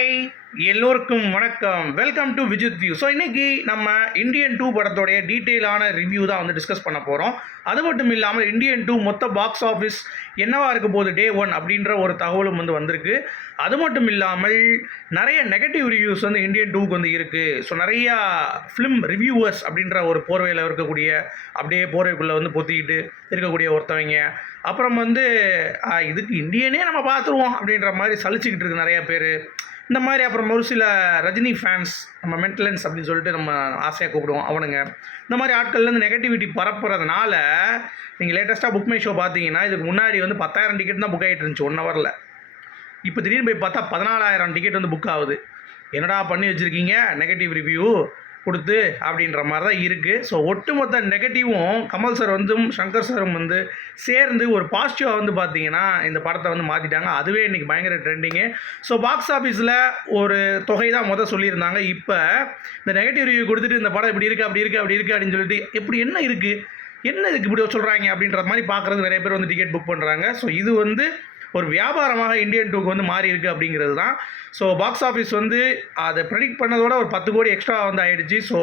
Hi எல்லோருக்கும் வணக்கம். Welcome to Vijith view so இன்றைக்கி நம்ம இந்தியன் டூ படத்தோடைய டீட்டெயிலான ரிவ்யூ தான் வந்து டிஸ்கஸ் பண்ண போகிறோம் அது மட்டும் இல்லாமல் இந்தியன் டூ மொத்த பாக்ஸ் ஆஃபீஸ் என்னவா இருக்க போகுது டே ஒன் அப்படின்ற ஒரு தகவலும் வந்து வந்திருக்கு. அது மட்டும் இல்லாமல் நிறைய நெகட்டிவ் ரிவ்யூஸ் வந்து இந்தியன் டூக்கு வந்து இருக்குது ஸோ நிறையா ஃபிலிம் ரிவ்யூவர்ஸ் அப்படின்ற ஒரு போர்வையில் இருக்கக்கூடிய அப்படியே போர்வைக்குள்ளே வந்து பொத்திக்கிட்டு இருக்கக்கூடிய ஒருத்தவங்க. அப்புறம் வந்து இதுக்கு இந்தியனே நம்ம பார்த்துருவோம் அப்படின்ற மாதிரி சலிச்சுக்கிட்டு இருக்கு நிறையா பேர். இந்த மாதிரி அப்புறம் ஒரு சில ரஜினி ஃபேன்ஸ் நம்ம மென்டலன்ஸ் அப்படின்னு சொல்லிட்டு நம்ம ஆசையாக கூப்பிடுவோம் அவனுங்க. இந்த மாதிரி ஆட்கள்லேருந்து நெகட்டிவிட்டி பரப்புறதுனால நீங்கள் லேட்டஸ்ட்டாக புக் மை ஷோ பார்த்தீங்கன்னா இதுக்கு முன்னாடி வந்து பத்தாயிரம் டிக்கெட் தான் புக் ஆகிட்டு இருந்துச்சு ஒன் ஹவரில் இப்போ திடீர்னு போய் பார்த்தா பதினாலாயிரம் டிக்கெட் வந்து புக் ஆகுது. என்னடா பண்ணி வச்சுருக்கீங்க? நெகட்டிவ் ரிவ்யூ கொடுத்து அப்படின்ற மாதிரி தான் இருக்குது ஸோ ஒட்டுமொத்த நெகட்டிவும் கமல் சார் வந்தும் சங்கர் சாரும் வந்து சேர்ந்து ஒரு பாசிட்டிவாக வந்து பார்த்தீங்கன்னா இந்த படத்தை வந்து மாற்றிட்டாங்க அதுவே இன்றைக்கி பயங்கர ட்ரெண்டிங்கு ஸோ பாக்ஸ் ஆஃபீஸில் ஒரு தொகை தான் முதல் சொல்லியிருந்தாங்க. இப்போ இந்த நெகட்டிவ் ரிவ்யூ கொடுத்துட்டு இந்த படம் இப்படி இருக்குது அப்படி இருக்குது அப்படி இருக்குது அப்படின்னு சொல்லிட்டு எப்படி என்ன இருக்குது என்ன இதுக்கு இப்படி சொல்கிறாங்க அப்படின்ற மாதிரி பார்க்குறது நிறைய பேர் வந்து டிக்கெட் புக் பண்ணுறாங்க ஸோ இது வந்து ஒரு வியாபாரமாக இந்தியன் டூக்கு வந்து மாறி இருக்குது அப்படிங்கிறது தான். ஸோ பாக்ஸ் ஆஃபீஸ் வந்து அதை ப்ரெடிக்ட் பண்ணதோட ஒரு பத்து கோடி எக்ஸ்ட்ரா வந்து ஆயிடுச்சு. ஸோ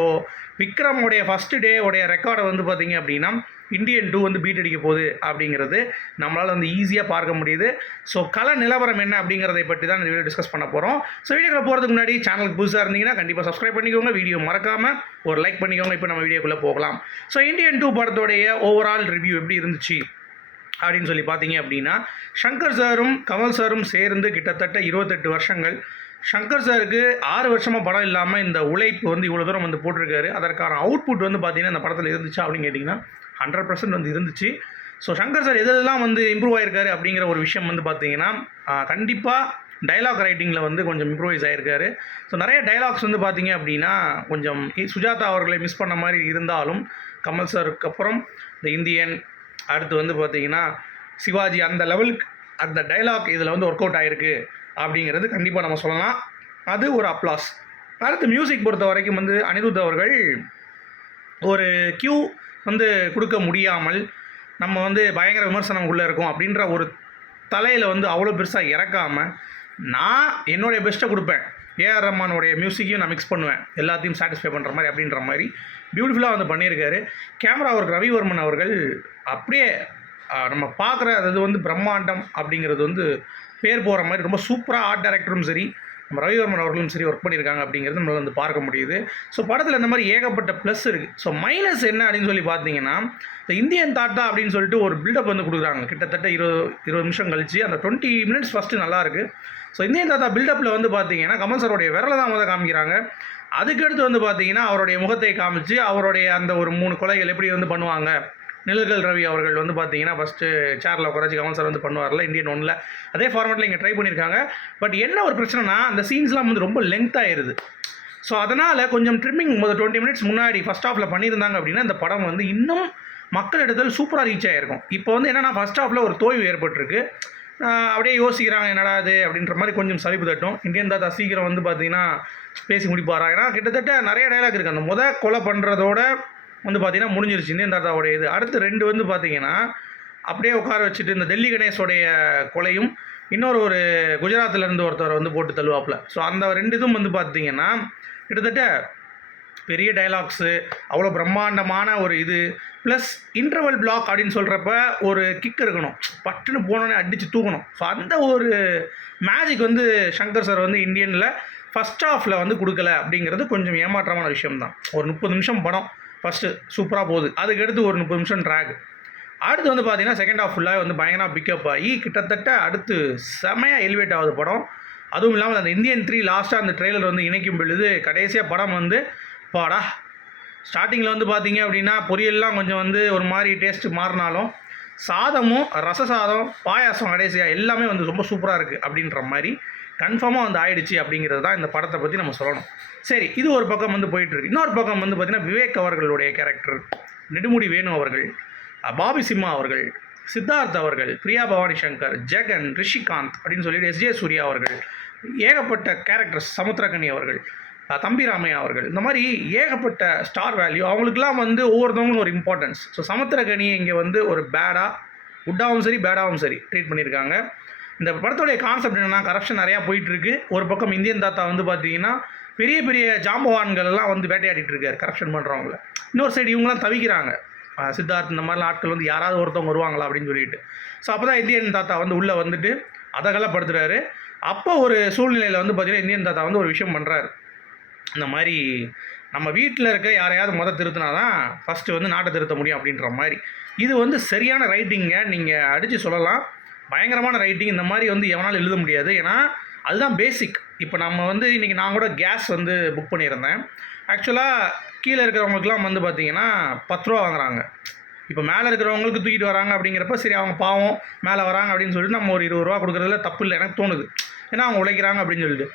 விக்ரமுடைய ஃபஸ்ட்டு டே உடைய ரெக்கார்டை வந்து பார்த்திங்க அப்படின்னா இந்தியன் டூ வந்து பீட் அடிக்க போகுது அப்படிங்கிறது நம்மளால் வந்து ஈஸியாக பார்க்க முடியுது. ஸோ கல நிலவரம் என்ன அப்படிங்கிறதை பற்றி தான் இந்த வீடியோ டிஸ்கஸ் பண்ண போகிறோம் ஸோ வீடியோக்குள்ள போகிறதுக்கு முன்னாடி சேனலுக்கு புதுசாக இருந்தீங்கன்னா கண்டிப்பாக சப்ஸ்கிரைப் பண்ணிக்கோங்க. வீடியோ மறக்காமல் ஒரு லைக் பண்ணிக்கோங்க. இப்போ நம்ம வீடியோக்குள்ளே போகலாம். ஸோ இந்தியன் டூ படத்துடைய ஓவரால் ரிவ்யூ எப்படி இருந்துச்சு? அப்படின்னு சொல்லி பார்த்தீங்க அப்படின்னா சங்கர் சாரும் கமல் சாரும் சேர்ந்து கிட்டத்தட்ட இருபத்தெட்டு வருஷங்கள். சங்கர் சாருக்கு ஆறு வருஷமாக படம் இல்லாமல் இந்த உழைப்பு வந்து இவ்வளோ தூரம் வந்து போட்டிருக்காரு. அதற்கான அவுட்புட் வந்து பார்த்தீங்கன்னா இந்த படத்தில் இருந்துச்சா அப்படின்னு கேட்டிங்கன்னா ஹண்ட்ரட் பர்சன்ட் வந்து இருந்துச்சு. ஸோ சங்கர் சார் எதெல்லாம் வந்து இம்ப்ரூவ் ஆயிருக்காரு அப்படிங்கிற ஒரு விஷயம் வந்து பார்த்தீங்கன்னா கண்டிப்பாக டைலாக் ரைட்டிங்கில் வந்து கொஞ்சம் இம்ப்ரூவைஸ் ஆகிருக்காரு ஸோ நிறைய டைலாக்ஸ் வந்து பார்த்தீங்க அப்படின்னா கொஞ்சம் சுஜாதா அவர்களை மிஸ் பண்ண மாதிரி இருந்தாலும் கமல் சாருக்கு அப்புறம் இந்த இந்தியன் அடுத்து வந்து பார்த்தீங்கன்னா சிவாஜி அந்த லெவலுக்கு அந்த டைலாக் இதில் வந்து ஒர்க் அவுட் ஆகிருக்கு அப்படிங்கிறது கண்டிப்பாக நம்ம சொல்லலாம். அது ஒரு அப்ளாஸ் அடுத்து மியூசிக் பொறுத்த வரைக்கும் வந்து அனிருத் அவர்கள் ஒரு கியூ வந்து கொடுக்க முடியாமல் நம்ம வந்து பயங்கர விமர்சனம் உள்ளே இருக்கோம் அப்படின்ற ஒரு தலையில் வந்து அவ்வளோ பெருசாக இறக்காமல் நான் என்னுடைய பெஸ்ட்டை கொடுப்பேன். ஏஆர் ரஹ்மானுடைய மியூசிக்கையும் நான் மிக்ஸ் பண்ணுவேன். எல்லாத்தையும் சாட்டிஸ்ஃபை பண்ணுற மாதிரி அப்படின்ற மாதிரி பியூட்டிஃபுல்லாக வந்து பண்ணியிருக்காரு. கேமரா ஒர்க் ரவிவர்மன் அவர்கள் அப்படியே நம்ம பார்க்குற அது வந்து பிரம்மாண்டம் அப்படிங்கிறது வந்து பேர் போகிற மாதிரி ரொம்ப சூப்பராக ஆர்ட் டைரக்டரும் சரி நம்ம ரவிவர்மன் அவர்களும் சரி ஒர்க் பண்ணியிருக்காங்க அப்படிங்கிறது நம்மளால் வந்து பார்க்க முடியுது. ஸோ படத்தில் இந்த மாதிரி ஏகப்பட்ட ப்ளஸ் இருக்குது ஸோ மைனஸ் என்ன அப்படின்னு சொல்லி பார்த்தீங்கன்னா இந்த இந்தியன் தாட்டா அப்படின்னு சொல்லிட்டு ஒரு பில்டப் வந்து கொடுக்குறாங்க. கிட்டத்தட்ட இருபது இருபது நிமிஷம் கழிச்சு அந்த டுவெண்ட்டி மினிட்ஸ் ஃபஸ்ட்டு நல்லாயிருக்கு ஸோ இந்தியன் தாத்தா பில்டப்பில் வந்து பார்த்தீங்கன்னா கமல் சாரோடைய விரலை தான் முதல் காமிக்கிறாங்க. அதுக்கடுத்து வந்து பார்த்தீங்கன்னா அவருடைய முகத்தை காமிச்சு அவருடைய அந்த ஒரு மூணு கொலைகள் எப்படி வந்து பண்ணுவாங்க? நிழல்கள் ரவி அவர்கள் வந்து பார்த்தீங்கன்னா ஃபஸ்ட்டு சேரில் உட்காரச்சு கமல் சார் வந்து பண்ணுவார்ல இந்தியன் ஒன்றில் அதே ஃபார்மேட்டில் இங்கே ட்ரை பண்ணியிருக்காங்க பட் என்ன ஒரு பிரச்சனைனா அந்த சீன்ஸ்லாம் வந்து ரொம்ப லென்த் ஆயிருது. ஸோ அதனால் கொஞ்சம் ட்ரிம்மிங் முதல் டுவெண்ட்டி மினிட்ஸ் முன்னாடி ஃபஸ்ட் ஆஃபில் பண்ணியிருந்தாங்க அப்படின்னா இந்த படம் வந்து இன்னும் மக்களிடத்தில் சூப்பராக ரீச் ஆகிருக்கும் இப்போ வந்து என்னென்னா ஃபஸ்ட் ஆஃபில் ஒரு தோய்வு ஏற்பட்டிருக்கு. அப்படியே யோசிக்கிறாங்க என்னடா இது? அப்படின்ற மாதிரி கொஞ்சம் சலிப்பு தட்டும். இந்தியன் தாத்தா சீக்கிரம் வந்து பார்த்தீங்கன்னா பேசி முடிப்பாரா? ஏன்னா கிட்டத்தட்ட நிறைய டைலாக் இருக்குது அந்த முத கொலை பண்ணுறதோட வந்து பார்த்திங்கன்னா முடிஞ்சிருச்சு இந்தியன் தாத்தாவுடைய இது. அடுத்து ரெண்டு வந்து பார்த்தீங்கன்னா அப்படியே உட்கார வச்சுட்டு இந்த டெல்லி கணேஷோடைய கொலையும் இன்னொரு ஒரு குஜராத்ல இருந்து ஒருத்தர் வந்து போட்டு தள்ளுவாப்பில். ஸோ அந்த ரெண்டு இதுவும் வந்து பார்த்தீங்கன்னா கிட்டத்தட்ட பெரிய டைலாக்ஸு அவ்வளோ பிரம்மாண்டமான ஒரு இது ப்ளஸ் இன்டர்வல் பிளாக் அப்படின்னு சொல்கிறப்ப ஒரு கிக் இருக்கணும். பட்டுன்னு போனோன்னே அடித்து தூக்கணும். ஸோ அந்த ஒரு மேஜிக் வந்து சங்கர் சார் வந்து இந்தியனில் ஃபஸ்ட் ஆஃபில் வந்து கொடுக்கல அப்படிங்கிறது கொஞ்சம் ஏமாற்றமான விஷயம் தான் ஒரு முப்பது நிமிஷம் படம். ஃபஸ்ட்டு சூப்பராக போகுது. அதுக்கடுத்து ஒரு முப்பது நிமிஷம் ட்ராக் அடுத்து வந்து பார்த்தீங்கன்னா செகண்ட் ஹாஃப் ஃபுல்லாக வந்து பயங்கரமாக பிக்கப் ஆகி கிட்டத்தட்ட அடுத்து செமையாக எலிவேட் ஆகுது படம். அதுவும் இல்லாமல் அந்த இந்தியன் த்ரீ லாஸ்ட்டாக அந்த ட்ரெய்லர் வந்து இணைக்கும் பொழுது கடைசியாக படம் வந்து பாடா. ஸ்டார்டிங்கில் வந்து பார்த்தீங்க அப்படின்னா பொரியல்லாம் கொஞ்சம் வந்து ஒரு மாதிரி டேஸ்ட்டு மாறினாலும் சாதமும் ரச சாதம் பாயாசம் கடைசியாக எல்லாமே வந்து ரொம்ப சூப்பராக இருக்குது அப்படின்ற மாதிரி கன்ஃபார்மாக வந்து ஆயிடுச்சு அப்படிங்கிறது தான் இந்த படத்தை பற்றி நம்ம சொல்லணும். சரி இது ஒரு பக்கம் வந்து போயிட்டுருக்கு. இன்னொரு பக்கம் வந்து பார்த்திங்கன்னா விவேக் அவர்களுடைய கேரக்டர் நெடுமுடி வேணு அவர்கள் பாபி சிம்மா அவர்கள் சித்தார்த் அவர்கள் பிரியா பவானி சங்கர் ஜெகன் ரிஷிகாந்த் அப்படின்னு சொல்லிட்டு எஸ்ஜே சூர்யா அவர்கள் ஏகப்பட்ட கேரக்டர்ஸ் சமுத்திரகனி அவர்கள் தம்பி ராமையா அவர்கள். இந்த மாதிரி ஏகப்பட்ட ஸ்டார் வேல்யூ அவங்களுக்குலாம் வந்து ஒவ்வொருத்தவங்களும் ஒரு இம்பார்ட்டன்ஸ் ஸோ சமுத்திரகனி இங்கே வந்து ஒரு பேடாக குட்டாகவும் சரி பேடாவும் சரி ட்ரீட் பண்ணியிருக்காங்க. இந்த படத்தோடைய கான்செப்ட் என்னென்னா கரப்ஷன் நிறையா போயிட்டுருக்கு. ஒரு பக்கம் இந்தியன் தாத்தா வந்து பார்த்தீங்கன்னா பெரிய பெரிய ஜாம்பவான்கள் எல்லாம் வந்து வேட்டையாடிட்டு இருக்காரு கரப்ஷன் பண்ணுறவங்கள இன்னொரு சைடு இவங்களாம் தவிக்கிறாங்க. சித்தார்த் இந்த மாதிரிலாம் ஆட்கள் வந்து யாராவது ஒருத்தவங்க வருவாங்களா அப்படின்னு சொல்லிட்டு. ஸோ அப்போ தான் இந்தியன் தாத்தா வந்து உள்ளே வந்துட்டு அதகலப்படுத்துறாரு அப்போ ஒரு சூழ்நிலையில் வந்து பார்த்திங்கன்னா இந்தியன் தாத்தா வந்து ஒரு விஷயம் பண்ணுறாரு இந்த மாதிரி நம்ம வீட்டில் இருக்க யாரையாவது மொதல் திருத்தினா தான் ஃபஸ்ட்டு வந்து நாட்டை திருத்த முடியும் அப்படின்ற மாதிரி. இது வந்து சரியான ரைட்டிங்க நீங்கள் அடித்து சொல்லலாம். பயங்கரமான ரைட்டிங் இந்த மாதிரி வந்து எவனாலும் எழுத முடியாது. ஏன்னா அதுதான் பேசிக் இப்போ நம்ம வந்து இன்றைக்கி நான் கூட கேஸ் வந்து புக் பண்ணியிருந்தேன். ஆக்சுவலாக கீழே இருக்கிறவங்களுக்குலாம் வந்து பார்த்தீங்கன்னா பத்து ரூபா வாங்குறாங்க. இப்போ மேலே இருக்கிறவங்களுக்கு தூக்கிட்டு வராங்க அப்படிங்கிறப்ப சரி அவங்க பாவம் மேலே வராங்க அப்படின்னு சொல்லிட்டு நம்ம ஒரு இருபது ரூபா கொடுக்குறதுல தப்பு இல்லை எனக்கு தோணுது. ஏன்னா அவங்க உழைக்கிறாங்க அப்படின்னு சொல்லிட்டு.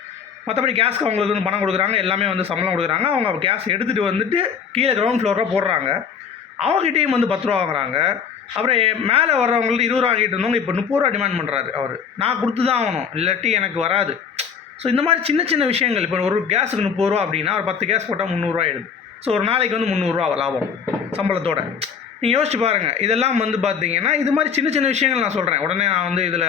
மற்றபடி கேஸ்க்கு அவங்களுக்கு வந்து பணம் கொடுக்குறாங்க எல்லாமே வந்து சம்பளம் கொடுக்குறாங்க. அவங்க கேஸ் எடுத்துகிட்டு வந்துட்டு கீழே கிரவுண்ட் ஃப்ளோரில் போடுறாங்க. அவங்ககிட்டயும் வந்து பத்து ரூபா வாங்குறாங்க. அப்புறம் மேலே வர்றவங்கள்ட்ட இருபது ரூபா வாங்கிட்டு இருந்தவங்க இப்போ முப்பது ரூபா டிமாண்ட் பண்ணுறாரு அவர். நான் கொடுத்து தான் ஆகணும். இல்லாட்டி எனக்கு வராது. ஸோ இந்த மாதிரி சின்ன சின்ன விஷயங்கள். இப்போ ஒரு கேஸுக்கு முப்பது ரூபா அப்படின்னா ஒரு பத்து கேஸ் போட்டால் முந்நூறுரூவா ஆயிடுது. ஸோ ஒரு நாளைக்கு வந்து முந்நூறுரூவா லாபம். சம்பளத்தோட. நீங்கள் யோசிச்சு பாருங்கள் இதெல்லாம் வந்து பார்த்தீங்கன்னா இது மாதிரி சின்ன சின்ன விஷயங்கள் நான் சொல்கிறேன் உடனே நான் வந்து இதில்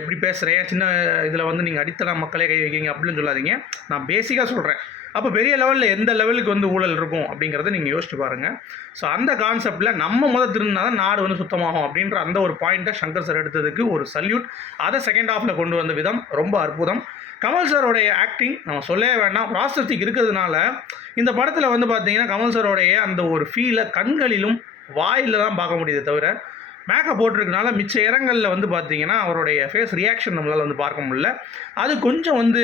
எப்படி பேசுகிறேன் சின்ன இதில் வந்து நீங்கள் அடித்தள மக்களே கை வைக்கிறீங்க அப்படின்னு சொல்லாதீங்க. நான் பேசிக்காக சொல்கிறேன் அப்போ பெரிய லெவலில் எந்த லெவலுக்கு வந்து ஊழல் இருக்கும் அப்படிங்கிறத நீங்கள் யோசிச்சு பாருங்கள் ஸோ அந்த கான்செப்டில் நம்ம முதல் திருந்தினா தான் நாடு வந்து சுத்தமாகும் அப்படின்ற அந்த ஒரு பாயிண்ட்டை சங்கர் சார் எடுத்ததுக்கு ஒரு சல்யூட் அதை செகண்ட் ஹாஃபில் கொண்டு வந்த விதம் ரொம்ப அற்புதம். கமல் சாரோடைய ஆக்டிங் நம்ம சொல்லவே வேண்டாம். ராசஸ்திக் இருக்கிறதுனால இந்த படத்தில் வந்து பார்த்தீங்கன்னா கமல் சாரோடைய அந்த ஒரு ஃபீலை கண்களிலும் வாயில் தான் பார்க்க முடியுதே தவிர மேக்கப் போட்டிருக்கனால மிச்ச இடங்களில் வந்து பார்த்தீங்கன்னா அவருடைய ஃபேஸ் ரியாக்ஷன் நம்மளால் வந்து பார்க்க முடியல. அது கொஞ்சம் வந்து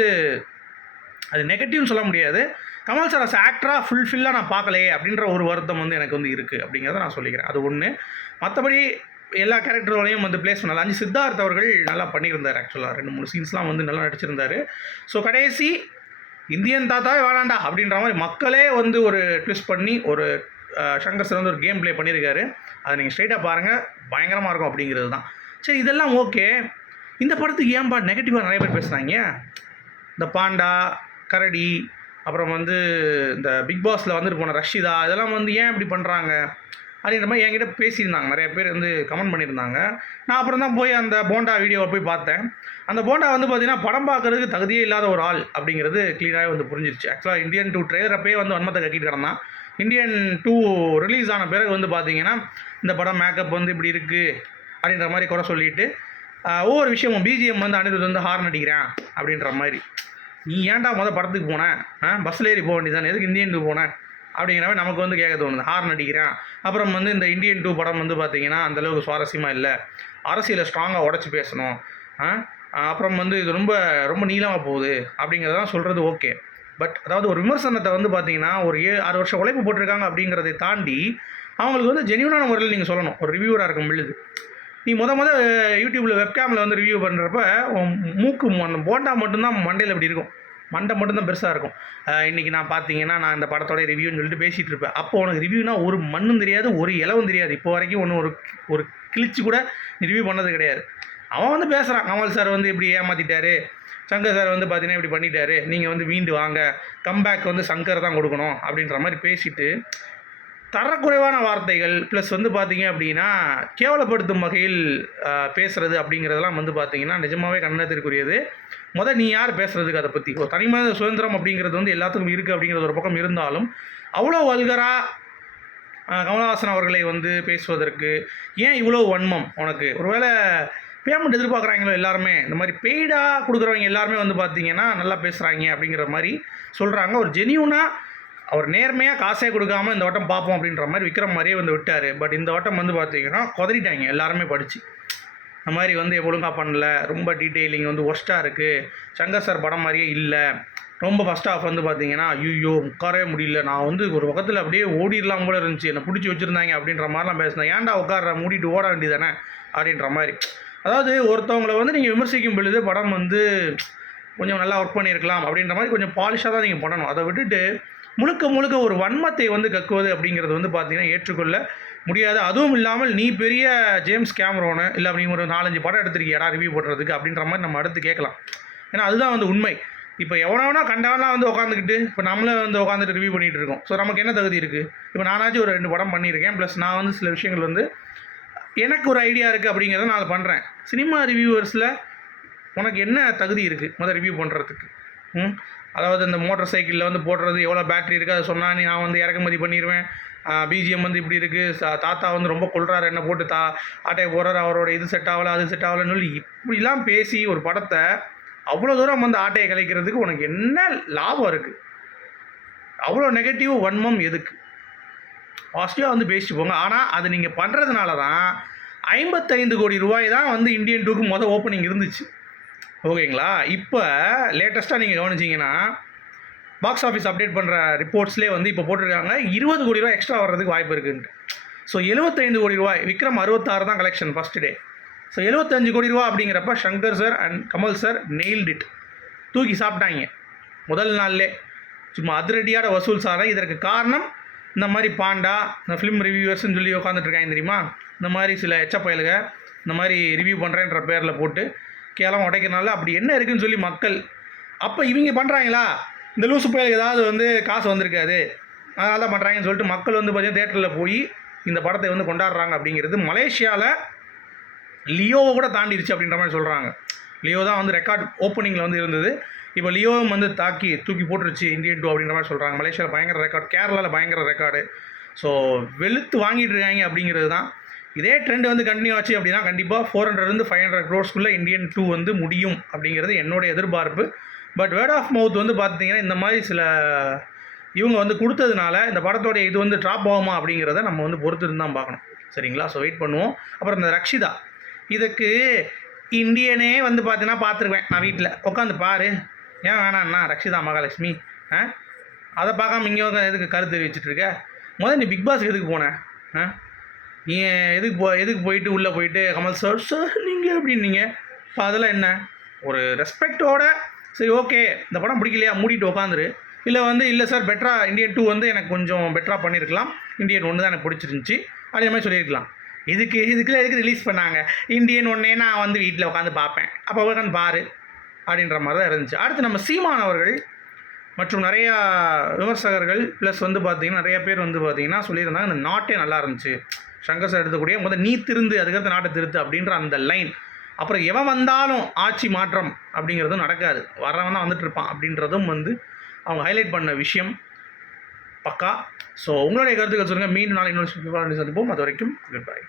அது நெகட்டிவ்னு சொல்ல முடியாது. கமல் சார் அஸ் ஆக்டராக ஃபுல்ஃபில்லாக நான் பார்க்கலையே அப்படின்ற ஒரு வருத்தம் வந்து எனக்கு வந்து இருக்குது அப்படிங்கிறத நான் சொல்லிக்கிறேன். அது ஒன்று மற்றபடி எல்லா கேரக்டரோடையும் வந்து பிளேஸ் பண்ணலாம் அஞ்சு சித்தார்த் அவர்கள் நல்லா பண்ணியிருந்தார் ஆக்சுவலாக ரெண்டு மூணு சீன்ஸ்லாம் வந்து நல்லா நடிச்சிருந்தாரு. ஸோ கடைசி இந்தியன் தாத்தாவே வேணாண்டா அப்படின்ற மாதிரி மக்களே வந்து ஒரு ட்விஸ்ட் பண்ணி ஒரு சங்கர் சார் வந்து ஒரு கேம் ப்ளே பண்ணியிருக்காரு. அதை நீங்கள் ஸ்ட்ரைட்டாக பாருங்கள் பயங்கரமாக இருக்கும் அப்படிங்கிறது தான். சரி இதெல்லாம் ஓகே இந்த படத்துக்கு ஏன்பா நெகட்டிவாக நிறைய பேர் பேசுகிறாங்க இந்த பாண்டா கரடி அப்புறம் வந்து இந்த பிக் பாஸில் வந்துட்டு போன ரஷிதா இதெல்லாம் வந்து ஏன் இப்படி பண்ணுறாங்க அப்படின்ற மாதிரி என்கிட்ட பேசியிருந்தாங்க. நிறைய பேர் வந்து கமெண்ட் பண்ணியிருந்தாங்க. நான் அப்புறம் தான் போய் அந்த போண்டா வீடியோவை போய் பார்த்தேன். அந்த போண்டா வந்து பார்த்தீங்கன்னா படம் பார்க்கறதுக்கு தகுதியே இல்லாத ஒரு ஆள் அப்படிங்கிறது க்ளீனாகவே வந்து புரிஞ்சிருச்சு. ஆக்சுவலாக இந்தியன் டூ ட்ரெய்லர் அப்பயே வந்து வன்மத்தை கட்டிட்டு கிடந்தான். இந்தியன் டூ ரிலீஸ் ஆன பிறகு வந்து பார்த்திங்கன்னா இந்த படம் மேக்கப் வந்து இப்படி இருக்குது அப்படின்ற மாதிரி குறை சொல்லிட்டு ஒவ்வொரு விஷயமும் பிஜிஎம் வந்து அனிருத் வந்து ஹார்ன் அடிக்கிறேன் அப்படின்ற மாதிரி. நீ ஏன்டா மொதல் படத்துக்கு போனேன் ஆ பஸ்ஸில் ஏறி போக வேண்டியதானே எதுக்கு இந்தியன் டூ போனேன் அப்படிங்கிறவன் நமக்கு வந்து கேட்க தோணுது. ஹார்ன் அடிக்கிறான். அப்புறம் வந்து இந்த இந்தியன் டூ படம் வந்து பார்த்தீங்கன்னா அந்தளவுக்கு சுவாரஸ்யமாக இல்லை. அரசியலை ஸ்ட்ராங்காக உடச்சி பேசணும். ஆ அப்புறம் வந்து இது ரொம்ப ரொம்ப நீளமாக போகுது. அப்படிங்கிறதான் சொல்கிறது ஓகே பட் அதாவது ஒரு விமர்சனத்தை வந்து பார்த்தீங்கன்னா ஒரு ஏ ஆறு வருஷம் உழைப்பு போட்டிருக்காங்க அப்படிங்கிறதை தாண்டி அவங்களுக்கு வந்து ஜெனியூனான முறையில் நீங்கள் சொல்லணும். ஒரு ரிவ்யூவராக இருக்கும் பொழுது. நீ முத முத யூடியூப்பில் வெப்கேமில் வந்து ரிவ்யூ பண்ணுறப்ப மூக்கு அந்த போண்டா மட்டும்தான் மண்டையில் இப்படி இருக்கும். மண்டை மட்டும்தான் பெருசாக இருக்கும். இன்றைக்கி நான் பார்த்தீங்கன்னா நான் இந்த படத்தோட ரிவ்யூன்னு சொல்லிட்டு பேசிகிட்டு இருப்பேன். அப்போ உனக்கு ரிவ்யூனா ஒரு மண்ணும் தெரியாது ஒரு இலவும் தெரியாது. இப்போ வரைக்கும் ஒன்று ஒரு ஒரு கிழிச்சு கூட ரிவ்யூ பண்ணது கிடையாது. அவன் வந்து பேசுகிறான் கமல் சார் வந்து இப்படி ஏமாற்றிட்டாரு சங்கர் சார் வந்து பார்த்தீங்கன்னா இப்படி பண்ணிட்டாரு. நீங்கள் வந்து மீண்டு வாங்க. கம்பேக் வந்து சங்கர் தான் கொடுக்கணும் அப்படின்ற மாதிரி பேசிட்டு தரக்குறைவான வார்த்தைகள் ப்ளஸ் வந்து பார்த்தீங்க அப்படின்னா கேவலப்படுத்தும் வகையில் பேசுகிறது அப்படிங்கிறதெல்லாம் வந்து பார்த்தீங்கன்னா நிஜமாகவே கண்டனத்திற்குரியது. முத நீ யார் பேசுறதுக்கு அதை பற்றி ஒரு தனிமனித சுதந்திரம் அப்படிங்கிறது வந்து எல்லாத்துக்கும் இருக்குது அப்படிங்கிறது ஒரு பக்கம் இருந்தாலும் அவ்வளோ வல்கராக கமலஹாசன் அவர்களை வந்து பேசுவதற்கு ஏன் இவ்வளோ வன்மம் உனக்கு? ஒருவேளை பேமெண்ட் எதிர்பார்க்குறாங்களோ எல்லாருமே? இந்த மாதிரி பெய்டாக கொடுக்குறவங்க எல்லாருமே வந்து பார்த்தீங்கன்னா நல்லா பேசுகிறாங்க அப்படிங்கிற மாதிரி சொல்கிறாங்க ஒரு ஜெனியூனாக அவர் நேர்மையாக காசே கொடுக்காம இந்த வட்டம் பார்ப்போம் அப்படின்ற மாதிரி விக்ரம் மாதிரியே வந்து விட்டார். பட் இந்த வட்டம் வந்து பார்த்தீங்கன்னா குதறிட்டாங்க. எல்லாருமே படித்து இந்த மாதிரி வந்து ஒழுங்காக பண்ணல. ரொம்ப டீட்டெயிலிங் வந்து ஒஸ்ட்டாக இருக்குது சங்கர் சார் படம் மாதிரியே இல்லை. ரொம்ப ஃபஸ்ட் ஆஃப் வந்து பார்த்தீங்கன்னா ஐயோ உட்காரவே முடியல. நான் வந்து ஒரு பக்கத்தில் அப்படியே ஓடிடலாம் போல இருந்துச்சு. என்னை பிடிச்சி வச்சுருந்தாங்க அப்படின்ற மாதிரிலாம் பேசினேன். ஏன்டா உட்கார மூடிட்டு ஓட வேண்டியதானே அப்படின்ற மாதிரி. அதாவது ஒருத்தவங்களை வந்து நீங்கள் விமர்சிக்கும் பொழுது படம் வந்து கொஞ்சம் நல்லா ஒர்க் பண்ணியிருக்கலாம் அப்படின்ற மாதிரி கொஞ்சம் பாலிஷாக தான் நீங்கள் பண்ணணும். அதை விட்டுட்டு முழுக்க முழுக்க ஒரு வன்மத்தை வந்து கக்குவது அப்படிங்கிறது வந்து பார்த்தீங்கன்னா ஏற்றுக்கொள்ள முடியாது. அதுவும் இல்லாமல் நீ பெரிய ஜேம்ஸ் கேமரோனு இல்லை நீ ஒரு நாலஞ்சு படம் எடுத்திருக்கியாடா ரிவ்யூ போடுறதுக்கு அப்படின்ற மாதிரி நம்ம அடுத்து கேட்கலாம். ஏன்னா அதுதான் வந்து உண்மை. இப்போ எவனவனா கண்டவனா வந்து உட்காந்துக்கிட்டு இப்போ நம்மளே வந்து உட்காந்துட்டு ரிவ்யூ பண்ணிகிட்டு இருக்கோம். ஸோ நமக்கு என்ன தகுதி இருக்குது இப்போ நானாச்சும் ஒரு ரெண்டு படம் பண்ணியிருக்கேன். ப்ளஸ் நான் வந்து சில விஷயங்கள் வந்து எனக்கு ஒரு ஐடியா இருக்குது அப்படிங்கிறத நான் அதை பண்ணுறேன் சினிமா ரிவ்யூவர்ஸில் உனக்கு என்ன தகுதி இருக்குது முதல் ரிவ்யூ பண்ணுறதுக்கு ம்? அதாவது இந்த மோட்டர் சைக்கிளில் வந்து போடுறது எவ்வளோ பேட்டரி இருக்குது அதை சொன்னால் நீ நான் வந்து இறக்குமதி பண்ணிடுவேன். பிஜிஎம் வந்து இப்படி இருக்குது தாத்தா வந்து ரொம்ப கொள்றாரு என்ன போட்டு தா ஆட்டையை போடுறாரு அவரோட இது செட் ஆகலை அது செட் ஆகலைன்னு சொல்லி இப்படிலாம் பேசி ஒரு படத்தை அவ்வளோ தூரம் வந்து ஆட்டையை கலைக்கிறதுக்கு உனக்கு என்ன லாபம் இருக்குது அவ்வளோ நெகட்டிவ் வன்மம் எதுக்கு? பாசிட்டிவாக வந்து பேசிட்டு போங்க. ஆனால் அது நீங்கள் பண்ணுறதுனால தான் ஐம்பத்தைந்து கோடி ரூபாய் தான் வந்து இந்தியன் டூக்கு மொதல் ஓப்பனிங் இருந்துச்சு. ஓகேங்களா? இப்போ லேட்டஸ்ட்டாக நீங்கள் கவனிச்சிங்கன்னா பாக்ஸ் ஆஃபீஸ் அப்டேட் பண்ணுற ரிப்போர்ட்ஸ்லேயே வந்து இப்போ போட்டிருக்காங்க. இருபது கோடி ரூபா எக்ஸ்ட்ரா வர்றதுக்கு வாய்ப்பு இருக்குன்ட்டு. ஸோ எழுபத்தைந்து கோடி ரூபாய் விக்ரம் அறுபத்தாறு தான் கலெக்ஷன் ஃபஸ்ட் டே ஸோ எழுபத்தஞ்சு கோடி ரூபா அப்படிங்கிறப்ப Shankar sir and Kamal sir nailed it தூக்கி சாப்பிட்டாங்க. முதல் நாள்லே. சும்மா அதிரடியான வசூல் சாரம் இதற்கு காரணம் இந்த மாதிரி பாண்டா இந்த ஃபிலிம் ரிவ்யூவர்ஸ்னு சொல்லி உட்காந்துட்டு இருக்காங்க தெரியுமா? இந்த மாதிரி சில எச்ச பயலுக இந்த மாதிரி ரிவ்யூ பண்ணுறேன்ற பேரில் போட்டு கேளம் உடைக்கிறனால அப்படி என்ன இருக்குன்னு சொல்லி மக்கள் அப்போ இவங்க பண்ணுறாங்களா இந்த லூசு பயலுக்கு ஏதாவது வந்து காசு வந்திருக்காது. அதனால தான் பண்ணுறாங்கன்னு சொல்லிட்டு மக்கள் வந்து பார்த்தீங்கன்னா தேட்டரில் போய் இந்த படத்தை வந்து கொண்டாடுறாங்க அப்படிங்கிறது மலேசியாவில் லியோவை கூட தாண்டிடுச்சு அப்படின்ற மாதிரி சொல்கிறாங்க லியோ தான் வந்து ரெக்கார்ட் ஓப்பனிங்கில் வந்து இருந்தது. இப்போ லியோவும் வந்து தாக்கி தூக்கி போட்டுருச்சு இந்தியன் டூ அப்படின்ற மாதிரி சொல்கிறாங்க மலேசியாவில் பயங்கர ரெக்கார்ட் கேரளாவில் பயங்கர ரெக்கார்டு ஸோ வெளுத்து வாங்கிட்டு இருக்காங்க அப்படிங்கிறது தான் இதே ட்ரெண்ட் வந்து கண்டினியூ ஆச்சு அப்படின்னா கண்டிப்பாக ஃபோர் ஹண்ட்ரட்லேருந்து ஃபைவ் ஹண்ட்ரட் க்ரோர்ஸ்க்குள்ளே இந்தியன் டூ வந்து முடியும் அப்படிங்கிறது என்னோட எதிர்பார்ப்பு. பட் வேர்ட் ஆஃப் மவுத் வந்து பார்த்தீங்கன்னா இந்த மாதிரி சில இவங்க வந்து கொடுத்ததுனால இந்த படத்தோடைய இது வந்து ட்ராப் ஆகுமா அப்படிங்கிறத நம்ம வந்து பொறுத்து தான் பார்க்கணும். சரிங்களா? ஸோ வெயிட் பண்ணுவோம். அப்புறம் இந்த ரக்ஷிதா. இதுக்கு இந்தியனே வந்து பார்த்தீங்கன்னா பார்த்துருவேன் நான் வீட்டில் உட்காந்து பாரு. ஏன் வேணாண்ணா ரக்ஷிதா மகாலட்சுமி ஆ? அதை பார்க்காம இங்கே உட்காந்து எதுக்கு கருத்து தெரிவிச்சிட்ருக்க முதல்ல நீ பிக் பாஸ்க்கு எதுக்கு போனேன் ஆ? நீ எதுக்கு போ எதுக்கு போயிட்டு உள்ளே போயிட்டு? கமல் சார் சார் நீங்கள் அப்படின்னீங்க. இப்போ அதெல்லாம் என்ன? ஒரு ரெஸ்பெக்டோட சரி ஓகே இந்த படம் பிடிக்கலையா? மூடிட்டு உட்காந்துரு இல்லை வந்து இல்லை சார் பெட்டராக இந்தியன் டூ வந்து எனக்கு கொஞ்சம் பெட்டராக பண்ணியிருக்கலாம் இந்தியன் ஒன்று தான் எனக்கு பிடிச்சிருந்துச்சி. அதே மாதிரி சொல்லியிருக்கலாம். இதுக்கு இதுக்குலாம் எதுக்கு ரிலீஸ் பண்ணாங்க? இந்தியன் ஒன்னே நான் வந்து வீட்டில் உட்காந்து பார்ப்பேன். அப்போ உட்காந்து பாரு. அப்படின்ற மாதிரி தான் இருந்துச்சு. அடுத்து நம்ம சீமான் அவர்கள் மற்றும் நிறையா விமர்சகர்கள் ப்ளஸ் வந்து பார்த்திங்கன்னா நிறைய பேர் வந்து பார்த்தீங்கன்னா சொல்லியிருந்தாங்க இந்த நாட்டே நல்லா இருந்துச்சு. சங்கர் சார் எடுத்தக்கூடிய முதல் நீ திருந்து அதுக்கடுத்து நாட்டை திருத்து அப்படின்ற அந்த லைன் அப்புறம் எவன் வந்தாலும் ஆட்சி மாற்றம் அப்படிங்கிறதும் நடக்காது. வரவன் தான் வந்துட்டு இருப்பான் அப்படின்றதும் வந்து அவங்க ஹைலைட் பண்ண விஷயம். பக்கா. ஸோ உங்களுடைய கருத்துக்கள் சொல்லுங்கள் மீண்டும் நாளை இன்னொரு சந்திப்போம். அது வரைக்கும் குட் பை